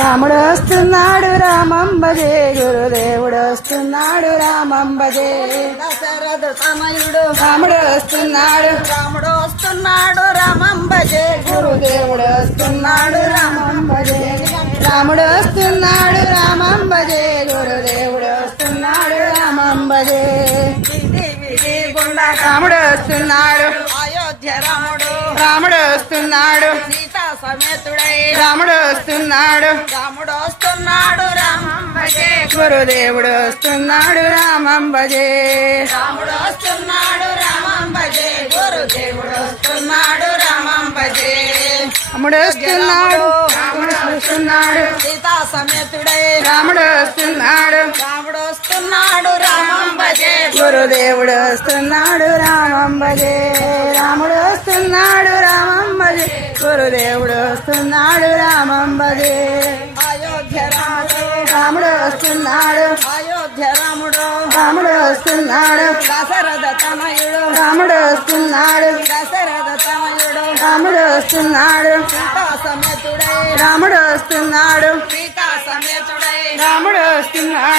రాముడు వస్తున్నాడు రామంబజే గురుదేవుడు వస్తున్నాడు రామంబజే దశరథ తనయుడు రాముడు వస్తున్నాడు రాముడు వస్తున్నాడు రామంబజే గురుదేవుడు వస్తున్నాడు రామంబజే రాముడు వస్తున్నాడు రామంబజే గురుదేవుడు వస్తున్నాడు రామంబజే విధి విధి గుండా రాముడు వస్తున్నాడు అయోధ్య రాముడు రాముడు వస్తున్నాడు సీతా సమేతుడై రాముడు వస్తున్నాడు రాముడు వస్తున్నాడు రామంబజే గురుదేవుడు వస్తున్నాడు రామంబజే రాముడు వస్తున్నాడు రామంబజే గురుదేవుడు వస్తున్నాడు రామంబజే రాముడు వస్తున్నాడు రాముడు వస్తున్నాడు సీతా సమేతుడై రాముడు వస్తున్నాడు రాముడు వస్తున్నాడు రామంబజే గురుదేవుడు వస్తున్నాడు రామంబజే రాముడు వస్తున్నాడు రామంబజే గురుదేవుడు వస్తున్నాడు రామంబజే అయోధ్య రాముడు రాముడు వస్తున్నాడు అయోధ్య రాముడు రాముడు వస్తున్నాడు దశరథ తనయుడు రాముడు వస్తున్నాడు దశరథ తనయుడు రాముడు వస్తున్నాడు సీతా సమేతుడై రాముడు వస్తున్నాడు సీతా సమేతుడై రాముడు వస్తున్నాడు